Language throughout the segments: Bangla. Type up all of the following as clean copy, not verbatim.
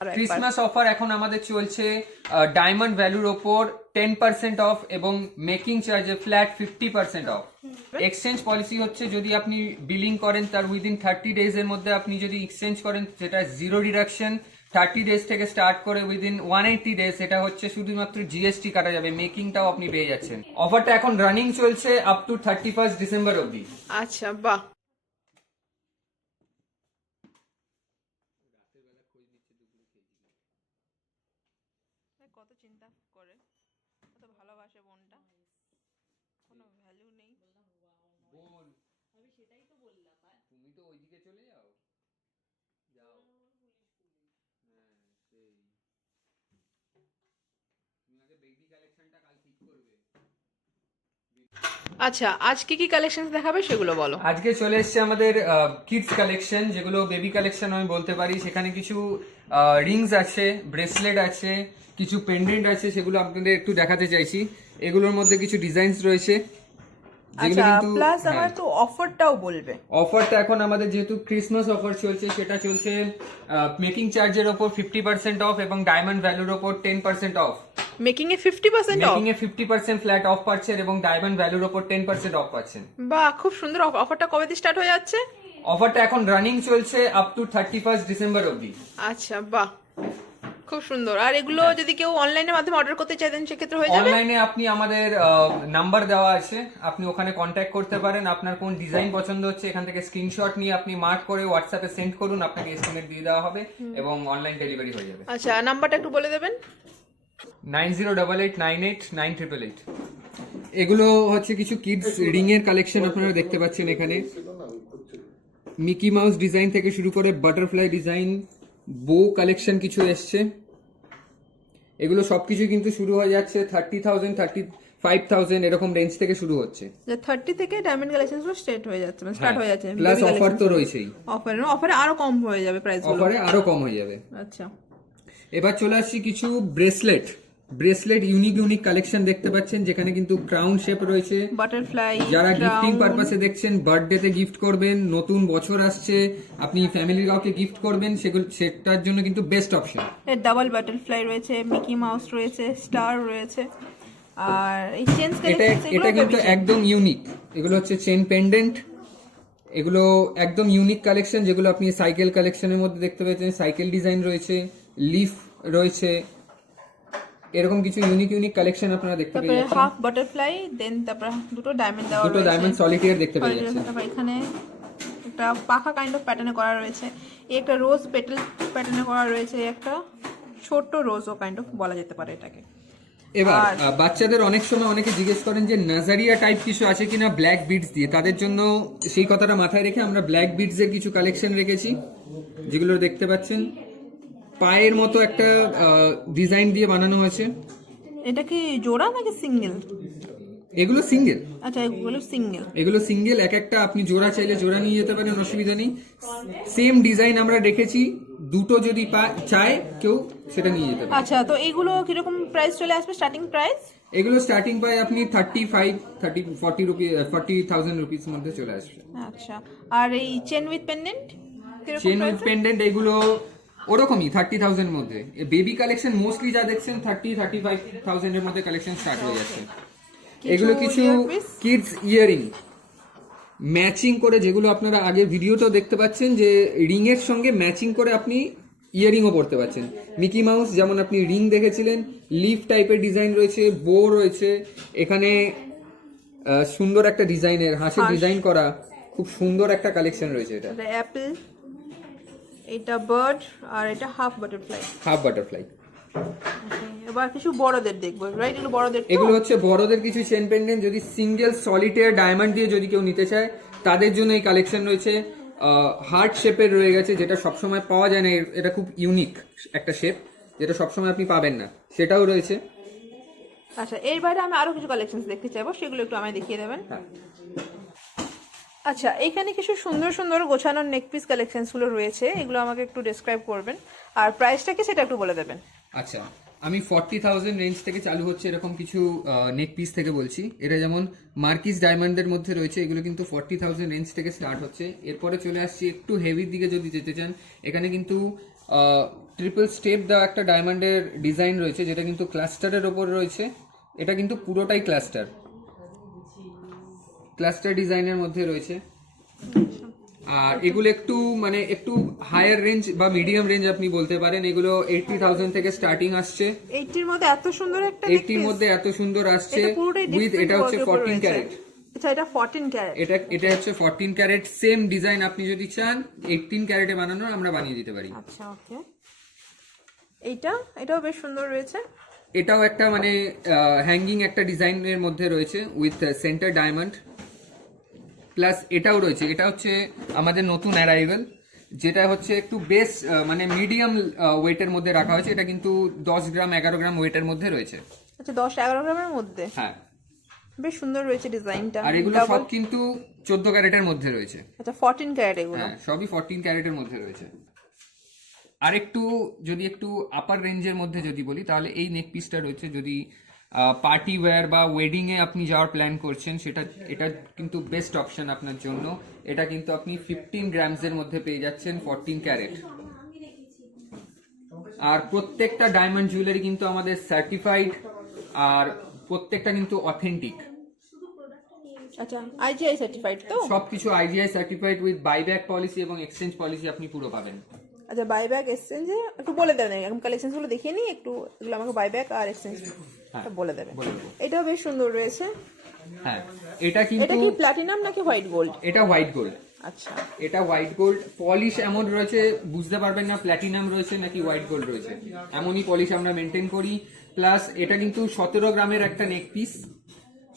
ক্রিসমাস অফার এখন আমাদের চলছে ডায়মন্ড ভ্যালুর ওপর 10% অফ এবং মেকিং চার্জে ফ্ল্যাট 50% অফ। এক্সচেঞ্জ পলিসি হচ্ছে যদি আপনি বিলিং করেন তার উইদিন 30 ডেজ এর মধ্যে আপনি যদি এক্সচেঞ্জ করেন সেটা জিরো ডিডাকশন। 30 ডেজ থেকে স্টার্ট করে উইদিন 180 ডেজ এটা হচ্ছে শুধুমাত্র জিএসটি কাটা যাবে, মেকিংটাও আপনি পেয়ে যাচ্ছেন। অফারটা এখন রানিং চলছে আপ টু 31 ডিসেম্বর অবধি। আচ্ছা, বাহ। কত চিন্তা করে, কত ভালোবাসে বোনটা, কোনো ভ্যালু নেই। বোন, আমি সেটাই তো বললাম, তুমি তো ওইদিকে চলে যাও। যাও, হ্যাঁ সেই, তুমি আগে বেবি কালেকশনটা কাল ঠিক করবে। আচ্ছা, আজকে কি কালেকশন দেখাবে সেগুলো বলো। আজকে চলে এসেছে আমাদের কিডস কালেকশন, যেগুলো বেবি কালেকশন আমি বলতে পারি। সেখানে কিছু রিংস আছে, ব্রেসলেট আছে, কিছু পেন্ডেন্ট আছে, সেগুলো আপনাদের একটু দেখাতে চাইছি। এগুলোর মধ্যে কিছু ডিজাইনস রয়েছে। আচ্ছা, প্লাস আমার তো অফারটাও বলবে। অফারটা এখন আমাদের যেহেতু ক্রিসমাস অফার চলছে, সেটা চলছে মেকিং চার্জের ওপর 50% অফ এবং ডায়মন্ড ভ্যালুর ওপর 10% of. Making A 50% of, making A 50% flat of পাচ্ছেন এবং ডায়মন্ড ভ্যালুর ওপর 10% অফ পাচ্ছেন। বাহ, খুব সুন্দর। অফারটা কবে থেকে স্টার্ট হয়ে যাচ্ছে? অফারটা এখন রানিং চলছে আপ টু 31 ডিসেম্বর অবধি। আচ্ছা, বাহ, খুব সুন্দর। আর এগুলো যদি কেউ অনলাইনের মাধ্যমে অর্ডার করতে চাইতেন সেক্ষেত্রে হয়ে যাবে? অনলাইনে আপনি আমাদের নাম্বার দেওয়া আছে, আপনি ওখানে কন্ট্যাক্ট করতে পারেন। আপনার কোন ডিজাইন পছন্দ হচ্ছে এখান থেকে স্ক্রিনশট নিয়ে আপনি মার্ক করে হোয়াটসঅ্যাপে সেন্ড করুন, আপনাকে এস্টিমেট দিয়ে দেওয়া হবে এবং অনলাইন ডেলিভারি হয়ে যাবে। আচ্ছা, নাম্বারটা একটু বলে দেবেন। 9088989888। এগুলো হচ্ছে কিছু কিডস রিং এর কালেকশন, আপনারা দেখতে পাচ্ছেন এখানে। মিকি মাউস ডিজাইন থেকে শুরু করে বাটারফ্লাই ডিজাইন, বো কালেকশন কিছু এসছে। এগুলো সবকিছু কিন্তু শুরু হয়ে যাচ্ছে 30,000 35,000 এরকম রেঞ্জ থেকে শুরু হচ্ছে। 30 থেকে ডায়মন্ড কালেকশনগুলো স্টার্ট হয়ে যাচ্ছে, মানে স্টার্ট হয়ে যাচ্ছে। প্লাস অফার তো রয়েছেই। অফারে আরো কম হয়ে যাবে প্রাইসগুলো। অফারে আরো কম হয়ে যাবে। আচ্ছা, এবার চলে আসছি কিছু ব্রেসলেট ইউনিক কালেকশন দেখতে পাচ্ছেন, যেখানে কিন্তু ক্রাউন শেপ রয়েছে। বাটারফ্লাই, যারা গিফটিং পারপাসে দেখছেন, বার্থডেতে গিফট করবেন, নতুন বছর আসছে, আপনি ফ্যামিলির কাউকে গিফট করবেন, সেটার জন্য কিন্তু বেস্ট অপশন। এর ডাবল বাটারফ্লাই রয়েছে, মিকি মাউস রয়েছে, স্টার রয়েছে। আর এই চেন এটা কিন্তু একদম ইউনিক। এগুলো হচ্ছে চেন পেন্ডেন্ট, এগুলো একদম ইউনিক কালেকশন, যেগুলো আপনি সাইকেল কালেকশনের মধ্যে দেখতে পাচ্ছেন। সাইকেল ডিজাইন রয়েছে, লিফ রয়েছে, এরকম কিছু ইউনিক কালেকশন আপনারা দেখতে পেয়ে যাচ্ছেন। হাফ বাটারফ্লাই, দেন তারপর দুটো ডায়মন্ড দেওয়া রয়েছে, দুটো ডায়মন্ড সলিটেয়ার দেখতে পেয়ে যাচ্ছেন। তারপর এখানে একটা পাখা কাইন্ড অফ প্যাটার্নে করা রয়েছে, একটা রোজ পেটাল প্যাটার্নে করা রয়েছে, একটা ছোট রোজও কাইন্ড অফ বলা যেতে পারে এটাকে। এবার বাচ্চাদের অনেক সময় অনেকে জিজ্ঞেস করেন যে নাজারিয়া টাইপ কিছু আছে কিনা ব্ল্যাক বিডস দিয়ে, তাদের জন্য সেই কথাটা মাথায় রেখে আমরা ব্ল্যাক বিডস এর কিছু কালেকশন রেখেছি, যেগুলো দেখতে পাচ্ছেন। পায়ের মতো একটা ডিজাইন দিয়ে বানানো হয়েছে। এটা কি জোড়া নাকি সিঙ্গেল? এগুলো সিঙ্গেল। আচ্ছা, এগুলো সিঙ্গেল, এক একটা আপনি জোড়া চাইলে জোড়া নিয়ে যেতে পারেন, অসুবিধা নেই। সেম ডিজাইন আমরা রেখেছি, দুটো যদি চায় কেউ সেটা নিয়ে যেতে পারে। আচ্ছা, তো এগুলো কিরকম প্রাইস চলে আসবে, স্টার্টিং প্রাইস? এগুলো স্টার্টিং প্রাইস আপনি 40,000 রুপিস মধ্যে চলে আসবে। আচ্ছা, আর এই চেন উইথ পেন্ডেন্ট এগুলো ওরকমই 30,000 মধ্যে। বেবি কালেকশন মোস্টলি যা দেখছেন 35,000 এর মধ্যে কালেকশন স্টার্ট হয়ে যাচ্ছে। এগুলো কিছু কিডস ইয়ারিং ম্যাচিং করে, যেগুলো আপনারা আগে ভিডিওটাও দেখতে পাচ্ছেন যে রিং এর সঙ্গে ম্যাচিং করে আপনি ইয়ারিংও পরতে পারছেন। মিকি মাউস যেমন আপনি রিং দেখেছিলেন, লিফ টাইপের ডিজাইন রয়েছে, বো রয়েছে, এখানে সুন্দর একটা ডিজাইনের হাঁসের ডিজাইন করা খুব সুন্দর একটা কালেকশন রয়েছে। এটা অ্যাপেল, এটা বার্ড, আর এটা হাফ বাটারফ্লাই। এবার কিছু বড়দের দেখবো, রাইট? এগুলো হচ্ছে বড়দের কিছু চেন পেন্ডেন্ট, যদি সিঙ্গেল সলিটেয়ার ডায়মন্ড দিয়ে যদি কেউ নিতে চায় তাদের জন্য এই কালেকশন রয়েছে। হার্ট শেপের রয়ে গেছে, যেটা সবসময় পাওয়া যায় না, এটা খুব ইউনিক একটা শেপ, যেটা সবসময় আপনি পাবেন না, সেটাও রয়েছে। আচ্ছা, এর বাইরে আমি আরো কিছু কালেকশন দেখতে চাইবো, সেগুলো একটু আমায় দেখিয়ে দেবেন। আচ্ছা, এখানে কিছু সুন্দর গোছানোর নেকপিস কালেকশনস গুলো রয়েছে, এগুলো আমাকে একটু ডেসক্রাইব করবেন, আর প্রাইসটা কি সেটা একটু বলে দেবেন। আচ্ছা, আমি 40,000 রেঞ্জ থেকে চালু হচ্ছে এরকম কিছু নেক পিস থেকে বলছি। এটা যেমন মার্কিস ডায়মন্ডের মধ্যে রয়েছে, এগুলো কিন্তু 40,000 রেঞ্জ থেকে স্টার্ট হচ্ছে। এরপরে চলে আসছি একটু হেভির দিকে যদি যেতে চান, এখানে কিন্তু ট্রিপল স্টেপ দেওয়া একটা ডায়মন্ডের ডিজাইন রয়েছে, যেটা কিন্তু ক্লাস্টারের ওপর রয়েছে। এটা কিন্তু পুরোটাই ক্লাস্টার ডিজাইনের মধ্যে রয়েছে। আর এগুলো একটু মানে একটু হায়ার রেঞ্জ বা মিডিয়াম রেঞ্জ আপনি বলতে পারেন। এগুলো 80,000 থেকে স্টার্টিং আসছে। 80 এর মধ্যে এত সুন্দর একটা 80 এর মধ্যে এত সুন্দর আসছে উইথ, এটা হচ্ছে 14 ক্যারেট। আচ্ছা, এটা 14 ক্যারেট। এটা হচ্ছে 14 ক্যারেট। সেম ডিজাইন আপনি যদি চান 18 ক্যারেটে বানানো, আমরা বানিয়ে দিতে পারি। আচ্ছা, ওকে। এটাও বেশ সুন্দর রয়েছে। এটাও একটা মানে হ্যাঙ্গিং একটা ডিজাইনের মধ্যে রয়েছে উইথ সেন্টার ডায়মন্ড প্লাস এটাও রয়েছে। এটা হচ্ছে আমাদের নতুন অ্যারাইভেল, যেটা হচ্ছে একটু বেস মানে মিডিয়াম ওয়েটের মধ্যে রাখা হয়েছে। এটা কিন্তু 10 গ্রাম 11 গ্রাম ওয়েটের মধ্যে রয়েছে। আচ্ছা, 10-11 গ্রামের মধ্যে। হ্যাঁ, বেশ সুন্দর রয়েছে ডিজাইনটা। আর এগুলো সব কিন্তু 14 ক্যারেটের মধ্যে রয়েছে। আচ্ছা, 14 ক্যারেট এগুলো। হ্যাঁ, সবই 14 ক্যারেটের মধ্যে রয়েছে। আর একটু যদি একটু আপার রেঞ্জের মধ্যে যদি বলি, তাহলে এই নেক পিসটা রয়েছে। যদি পার্টি ওয়্যার বা ওয়েডিং এ আপনি যাওয়ার প্ল্যান করছেন, এটা কিন্তু বেস্ট অপশন আপনার জন্য। এটা কিন্তু আপনি 15 গ্রামস এর মধ্যে পেয়ে যাচ্ছেন 14 ক্যারেট। আর প্রত্যেকটা ডায়মন্ড জুয়েলারি কিন্তু আমাদের সার্টিফাইড, আর প্রত্যেকটা কিন্তু অথেন্টিক। আচ্ছা, আইজিআই সার্টিফাইড তো? সবকিছু IGI certified with buyback policy এবং এক্সচেঞ্জ পলিসি আপনি পুরো পাবেন। আচ্ছা, বাইব্যাক এক্সচেঞ্জে একটু বলে দেবেন। এখন কালেকশন গুলো দেখিয়ে নিই একটু, এগুলো আমাকে বাইব্যাক আর এক্সচেঞ্জ বলে দেবেন। এটাও বেশ সুন্দর রয়েছে। হ্যাঁ, এটা কিন্তু এটা কি প্ল্যাটিনাম নাকি হোয়াইট গোল্ড? এটা হোয়াইট গোল্ড। আচ্ছা, এটা হোয়াইট গোল্ড। পলিশ এমন রয়েছে বুঝতে পারবেন না প্ল্যাটিনাম রয়েছে নাকি হোয়াইট গোল্ড রয়েছে, এমনই পলিশ আমরা মেনটেন করি। প্লাস এটা কিন্তু 17 গ্রামের একটা নেক পিস,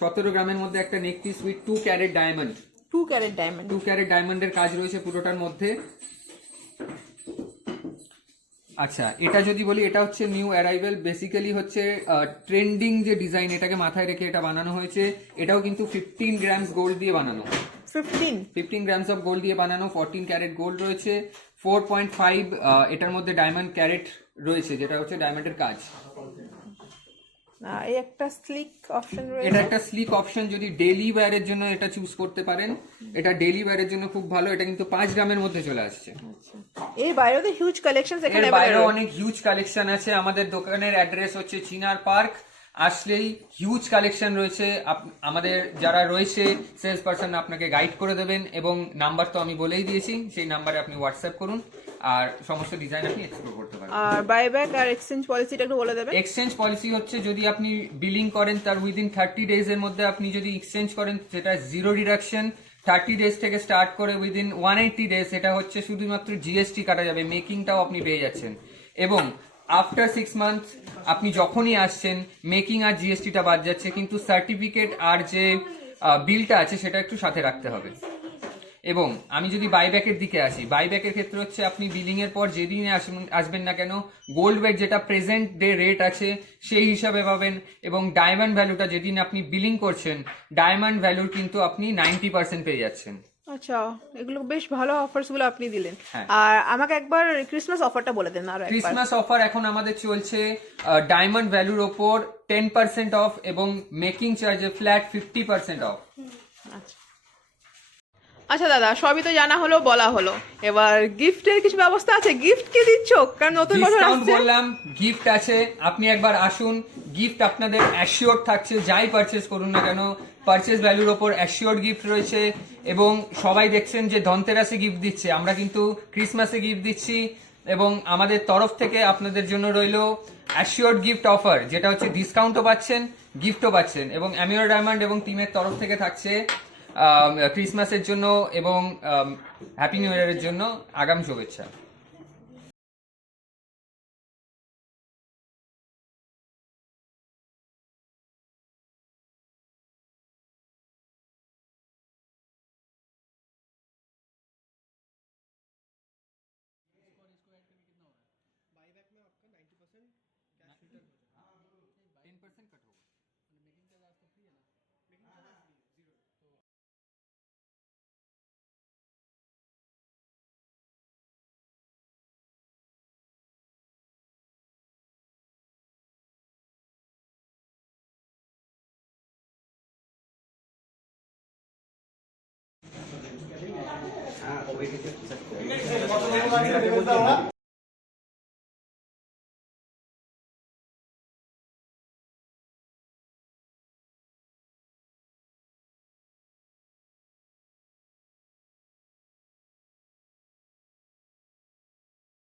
17 গ্রামের মধ্যে একটা neck piece with 2 carat diamond. 2 carat diamond. 2 carat ডায়মন্ডের কাজ রয়েছে পুরোটার মধ্যে। আচ্ছা, এটা যদি বলি, এটা হচ্ছে নিউ অ্যারাইভেল। বেসিক্যালি হচ্ছে ট্রেন্ডিং যে ডিজাইন, এটাকে মাথায় রেখে এটা বানানো হয়েছে। এটাও কিন্তু 15 গ্রামস গোল্ড দিয়ে বানানো। 15 গ্রামস অফ গোল্ড দিয়ে বানানো। 14 ক্যারেট গোল্ড রয়েছে। 4.5 এটার মধ্যে ডায়মন্ড ক্যারেট রয়েছে, যেটা হচ্ছে ডায়মন্ডের কাজ। এই একটা স্লিক অপশন রয়েছে। এটা একটা স্লিক অপশন, যদি ডেইলি ওয়্যারের জন্য এটা চুজ করতে পারেন। এটা ডেইলি ওয়্যারের জন্য খুব ভালো। এটা কিন্তু 5 গ্রামের মধ্যে চলে আসছে। এর বাইরেও তো হিউজ কালেকশন এখানে এর বাইরেও অনেক হিউজ কালেকশন আছে। আমাদের দোকানের অ্যাড্রেস হচ্ছে চিনার পার্ক। আসলেই হিউজ কালেকশন রয়েছে। আমাদের যারা রয়েছে সেলস পারসন আপনাকে গাইড করে দেবেন, এবং নাম্বার তো আমি বলেই দিয়েছি, সেই নাম্বারে আপনি হোয়াটসঅ্যাপ করুন আর সমস্ত ডিজাইন আপনি এক্সপ্লোর করতে পারেন। আর বাইব্যাক আর এক্সচেঞ্জ পলিসিটা একটু বলে দেবেন। এক্সচেঞ্জ পলিসি হচ্ছে, যদি আপনি বিলিং করেন তার উইদিন 30 ডেজ এর মধ্যে আপনি যদি এক্সচেঞ্জ করেন, সেটা জিরো ডিডাকশন। 30 ডেজ থেকে স্টার্ট করে উইদিন 180 ডেজ এটা হচ্ছে শুধুমাত্র জিএসটি কাটা যাবে, মেকিংটাও আপনি পেয়ে যাচ্ছেন। এবং আফটার 6 মান্থ আপনি যখনই আসছেন, মেকিং আর জিএসটিটা বাদ যাচ্ছে, কিন্তু সার্টিফিকেট আর যে বিলটা আছে সেটা একটু সাথে রাখতে হবে। এবং আমি যদি বাইব্যাকের দিকে আসি, বাইব্যাকের ক্ষেত্রে হচ্ছে আপনি বিলিং এর পর যেদিন আসবেন না কেন, গোল্ড ওয়েট যেটা প্রেজেন্ট ডে রেট আছে সেই হিসাবে পাবেন। এবং ডায়মন্ড ভ্যালুটা যেদিন আপনি বিলিং করছেন, ডায়মন্ড ভ্যালুর কিন্তু আপনি 90% পেয়ে যাচ্ছেন। আচ্ছা, এগুলো বেশ ভালো অফারস গুলো আপনি দিলেন। হ্যাঁ। আর আমাকে একবার ক্রিসমাস অফারটা বলে দেন আরো একবার। ক্রিসমাস অফার এখন আমাদের চলছে ডায়মন্ড ভ্যালুর ওপর 10% অফ, এবং মেকিং চার্জে ফ্ল্যাট 50% অফ। আচ্ছা দাদা, সবই তো জানা হলো, বলা হলো, এবার গিফটের কিছু ব্যবস্থা আছে? গিফট কি দিচ্ছ? কারণ নতুন বছর ডিসকাউন্ট আসছে। বললাম, গিফট আছে। আপনি একবার আসুন, গিফট আপনাদের অ্যাসিওর থাকছে। যাই পারচেজ করুন না কেন, পারচেজ ভ্যালুর ওপর অ্যাসিওর গিফট রয়েছে। এবং সবাই দেখছেন যে ধনতেরাসে গিফট দিচ্ছে, আমরা কিন্তু ক্রিসমাসে গিফট দিচ্ছি। এবং আমাদের তরফ থেকে আপনাদের জন্য রইলো অ্যাসিওর্ড গিফট অফার, যেটা হচ্ছে ডিসকাউন্টও পাচ্ছেন, গিফটও পাচ্ছেন। এবং অ্যামিওর ডায়মন্ড এবং টিমের তরফ থেকে থাকছে ক্রিসমাসের জন্য এবং হ্যাপি নিউ ইয়ারের জন্য আগাম শুভেচ্ছা।